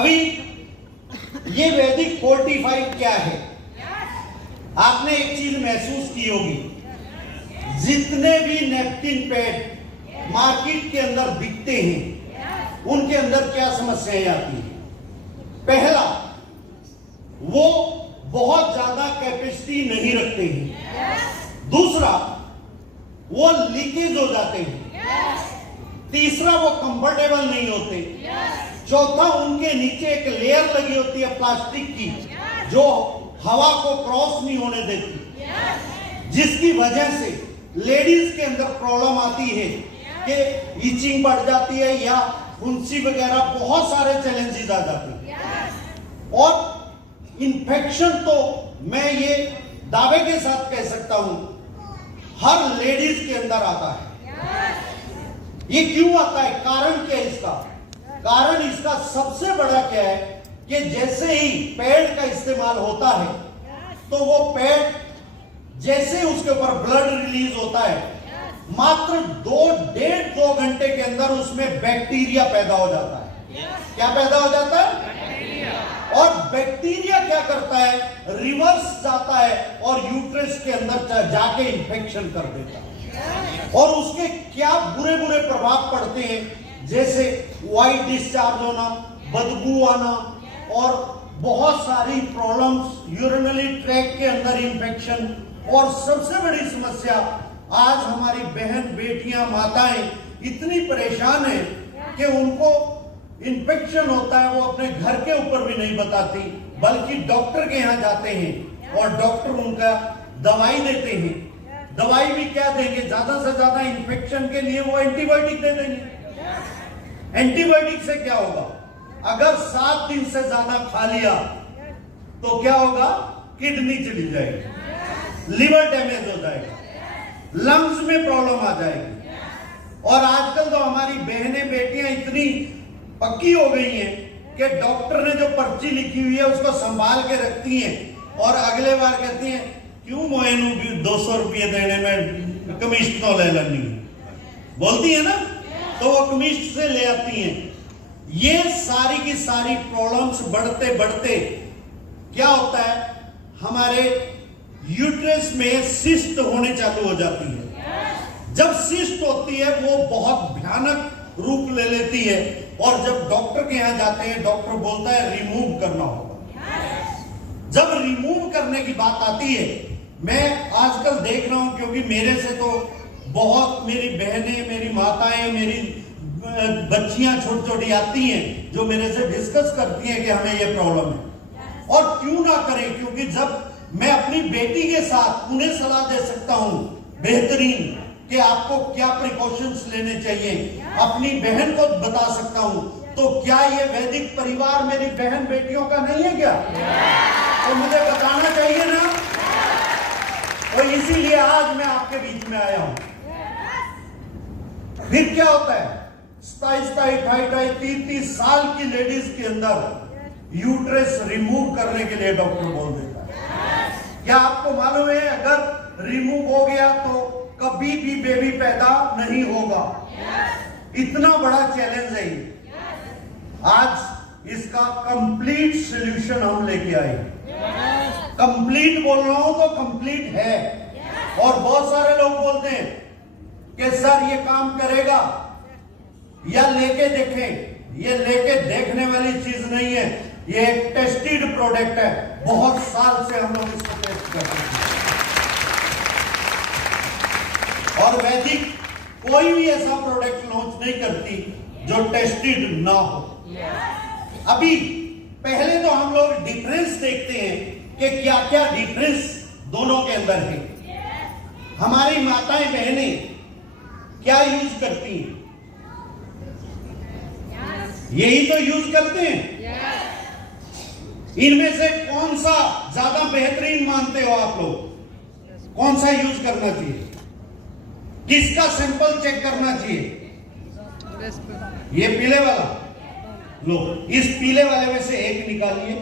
अभी ये वैदिक 45 क्या है? आपने एक चीज महसूस की होगी, जितने भी नैपकिन पैड मार्केट के अंदर बिकते हैं उनके अंदर क्या समस्याएं आती हैं? पहला, वो बहुत ज्यादा कैपेसिटी नहीं रखते हैं। दूसरा, वो लीकेज हो जाते हैं। तीसरा, वो कंफर्टेबल नहीं होते। चौथा, उनके नीचे एक लेयर लगी होती है प्लास्टिक की जो हवा को क्रॉस नहीं होने देती, जिसकी वजह से लेडीज के अंदर प्रॉब्लम आती है कि इचिंग बढ़ जाती है या फुंसी वगैरह बहुत सारे चैलेंजेस आ जाते हैं। और इन्फेक्शन तो मैं ये दावे के साथ कह सकता हूं हर लेडीज के अंदर आता है। ये क्यों आता है? कारण क्या है इसका? कारण इसका सबसे बड़ा क्या है कि जैसे ही पैड का इस्तेमाल होता है तो वो पैड जैसे उसके ऊपर ब्लड रिलीज होता है, मात्र 1.5-2 घंटे के अंदर उसमें बैक्टीरिया पैदा हो जाता है। क्या पैदा हो जाता है? और बैक्टीरिया क्या करता है? रिवर्स जाता है और यूट्रस के अंदर जाके इंफेक्शन कर देता है। और उसके क्या बुरे बुरे प्रभाव पड़ते हैं, जैसे व्हाइट डिस्चार्ज होना, बदबू आना और बहुत सारी प्रॉब्लम्स, यूरिनरी ट्रैक्ट के अंदर इंफेक्शन। और सबसे बड़ी समस्या, आज हमारी बहन, बेटियां, माताएं इतनी परेशान हैं कि उनको इंफेक्शन होता है, वो अपने घर के ऊपर भी नहीं बताती, बल्कि डॉक्टर के यहाँ जाते हैं और डॉक्टर उनका दवाई देते हैं। दवाई भी क्या देंगे? ज्यादा से ज्यादा इंफेक्शन के लिए वो एंटीबायोटिक दे देंगे। एंटीबायोटिक से क्या होगा? अगर 7 दिन से ज्यादा खा लिया तो क्या होगा? किडनी चली जाएगी, लिवर डैमेज हो जाएगा, लंग्स में प्रॉब्लम आ जाएगी। और आजकल तो हमारी बहनें, बेटियां इतनी पक्की हो गई हैं कि डॉक्टर ने जो पर्ची लिखी हुई है उसको संभाल के रखती हैं और अगले बार कहती हैं क्यों मोएनू 200 रुपये देने में कमिश्त तो ले लेनी, बोलती है ना, तो वो कमिश्त से ले आती हैं। ये सारी की सारी प्रॉब्लम्स बढ़ते बढ़ते क्या होता है, हमारे यूट्रस में सिस्ट होने चालू हो जाती है। जब सिस्ट होती है वो बहुत भयानक रूप ले लेती है और जब डॉक्टर के यहां जाते हैं, डॉक्टर बोलता है रिमूव करना होगा। जब रिमूव करने की बात आती है, मैं आजकल देख रहा हूं, क्योंकि मेरे से तो बहुत मेरी बहनें, मेरी माताएं, मेरी बच्चियां छोटी छोटी आती हैं जो मेरे से डिस्कस करती हैं कि हमें ये प्रॉब्लम है। और क्यों ना करें, क्योंकि जब मैं अपनी बेटी के साथ उन्हें सलाह दे सकता हूं बेहतरीन कि आपको क्या प्रिकॉशंस लेने चाहिए, अपनी बहन को बता सकता हूं, तो क्या ये वैदिक परिवार मेरी बहन बेटियों का नहीं है क्या? तो मुझे बताना चाहिए ना। और इसीलिए आज मैं आपके बीच में आया हूं। फिर क्या होता है, 27-28-30 साल की लेडीज के अंदर यूट्रस रिमूव करने के लिए डॉक्टर बोल देता है। क्या आपको मालूम है, अगर रिमूव हो गया तो कभी भी बेबी पैदा नहीं होगा? इतना बड़ा चैलेंज है ये। आज इसका कंप्लीट सॉल्यूशन हम लेके आए। कंप्लीट बोल रहा हूं तो कंप्लीट है। और बहुत सारे लोग बोलते हैं कि सर ये काम करेगा, या लेके देखें। ये लेके देखने वाली चीज नहीं है, ये एक टेस्टेड प्रोडक्ट है। बहुत साल से हम लोग इसको टेस्ट करते हैं और वैदिक कोई भी ऐसा प्रोडक्ट लॉन्च नहीं करती जो टेस्टेड ना हो। अभी पहले तो हम लोग डिफरेंस देखते हैं कि क्या क्या डिफरेंस दोनों के अंदर है। हमारी माताएं, बहनें क्या यूज करती हैं? यही तो यूज करते हैं। इनमें से कौन सा ज्यादा बेहतरीन मानते हो आप लोग? कौन सा यूज करना चाहिए? किसका सैंपल चेक करना चाहिए? ये पीले वाला लो, इस पीले वाले में से एक निकालिए।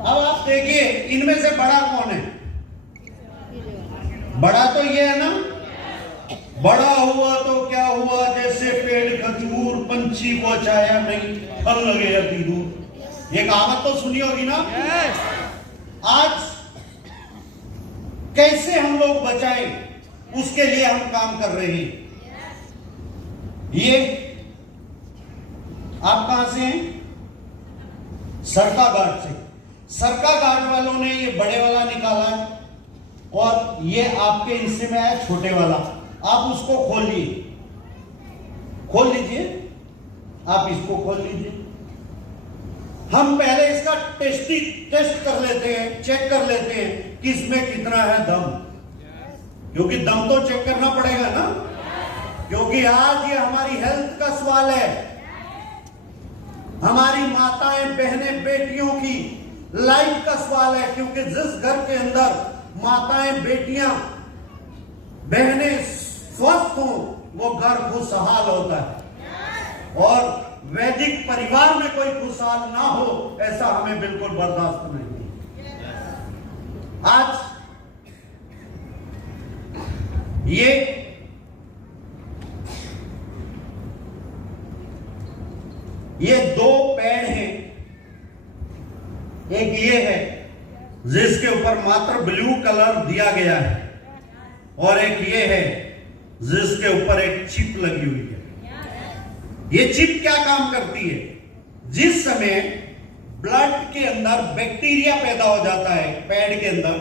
अब आप देखिए इनमें से बड़ा कौन है? बड़ा तो ये है ना, बड़ा हुआ तो क्या हुआ, जैसे पेड़ खजूर, पंछी को छाया नहीं, फल लगे अति दूर। ये कहावत तो सुनी होगी ना। आज कैसे हम लोग बचाएं, उसके लिए हम काम कर रहे हैं। ये आप कहां से हैं? सरका घाट से। सरका घाट वालों ने ये बड़े वाला निकाला है और ये आपके हिस्से में आया छोटे वाला। आप उसको खोलिए, खोल लीजिए, आप इसको खोल लीजिए। हम पहले इसका टेस्ट कर लेते हैं, चेक कर लेते हैं कि इसमें कितना है दम, क्योंकि दम तो चेक करना पड़ेगा ना, क्योंकि आज ये हमारी हेल्थ का सवाल है। हमारी माताएं, बहनें, बेटियों की लाइफ का सवाल है, क्योंकि जिस घर के अंदर माताएं, बेटियां, बहनें स्वस्थ हो वो घर खुशहाल होता है। और वैदिक परिवार में कोई खुशहाल ना हो, ऐसा हमें बिल्कुल बर्दाश्त नहीं। आज ये दो पेड़ हैं, एक ये है जिसके ऊपर मात्र ब्लू कलर दिया गया है, और एक ये है जिसके ऊपर एक चिप लगी हुई है। ये चिप क्या काम करती है? जिस समय ब्लड के अंदर बैक्टीरिया पैदा हो जाता है पेड़ के अंदर,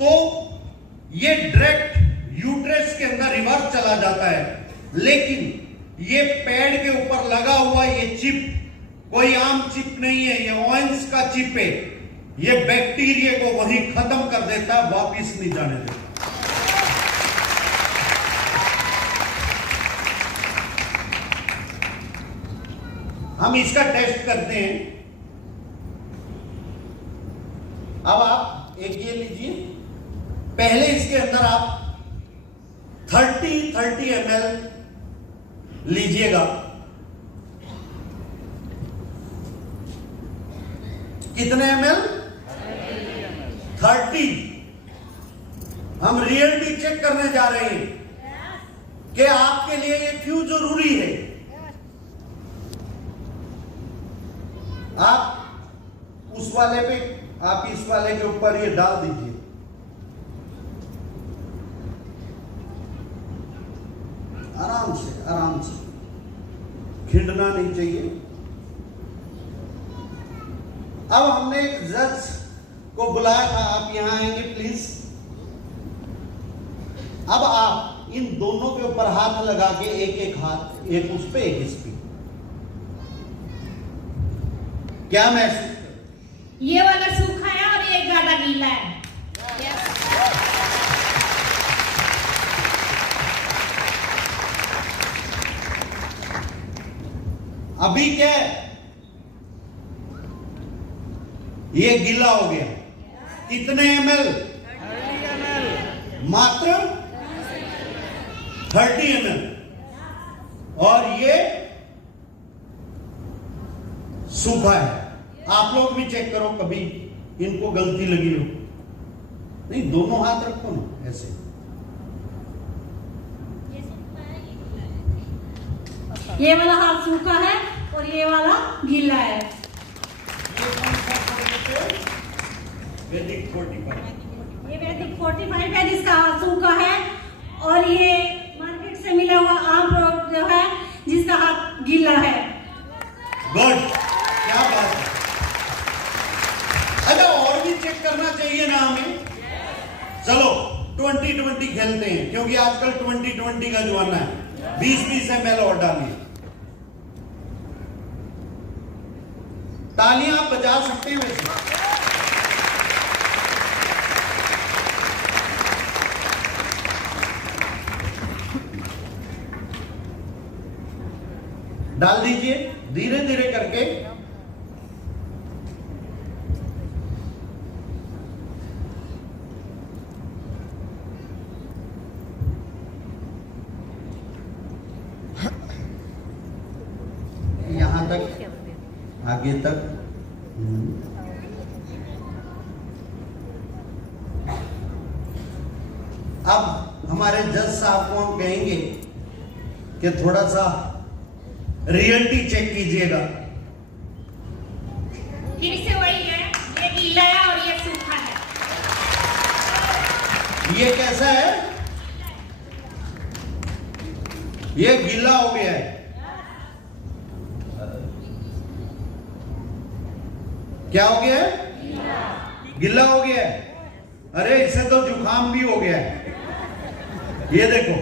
तो ये डायरेक्ट यूट्रस के अंदर रिवर्स चला जाता है। लेकिन ये पेड़ के ऊपर लगा हुआ ये चिप कोई आम चिप नहीं है, ये ऑयंस का चिप है। ये बैक्टीरिया को वहीं खत्म कर देता है, वापिस नहीं जाने देता। हम इसका टेस्ट करते हैं। अब आप एक ये लीजिए, पहले इसके अंदर आप 30 ml लीजिएगा। कितने ml? 30। हम रियलिटी चेक करने जा रहे हैं कि आपके लिए ये क्यों जरूरी है। आप उस वाले पे, आप इस वाले के ऊपर ये डाल दीजिए। आराम से, आराम से, खिंडना नहीं चाहिए। अब हमने एक जज को बुलाया था, आप यहां आएंगे प्लीज। अब आप इन दोनों के ऊपर हाथ लगा के एक एक हाथ, एक उस पे एक इस पे, क्या महसूस? ये वाला सूखा है और ये ज्यादा गीला है। अभी क्या है? ये गीला हो गया। कितने ml? मात्र 30 ml। और ये सूखा है। आप लोग भी चेक करो, कभी इनको गलती लगी हो। नहीं, दोनों हाथ रखो ना ऐसे। ये वाला हाथ सूखा है और ये वाला गीला है। वैदिक 45। ये वैदिक 45 है जिसका हाथ सूखा है, और ये मार्केट से मिला हुआ आम प्रोडक्ट जो है जिसका हाथ गीला है। गुड, क्या बात है। अच्छा, और भी चेक करना चाहिए ना हमें। चलो 20-20 खेलते हैं, क्योंकि आजकल 20-20 का जमाना है। 20-20 ml और डालिए। तालियां आप बजा सकते हैं वैसे। डाल दीजिए धीरे धीरे करके। यहां तक, आगे तक। अब हमारे जज जज साहब को हम कहेंगे कि थोड़ा सा रियलिटी चेक कीजिएगा। फिर से वही है, ये गीला है और ये सूखा है। ये कैसा है? ये गीला हो गया है। क्या हो गया है? गीला हो गया है। अरे इसे तो जुकाम भी हो गया है। ये देखो।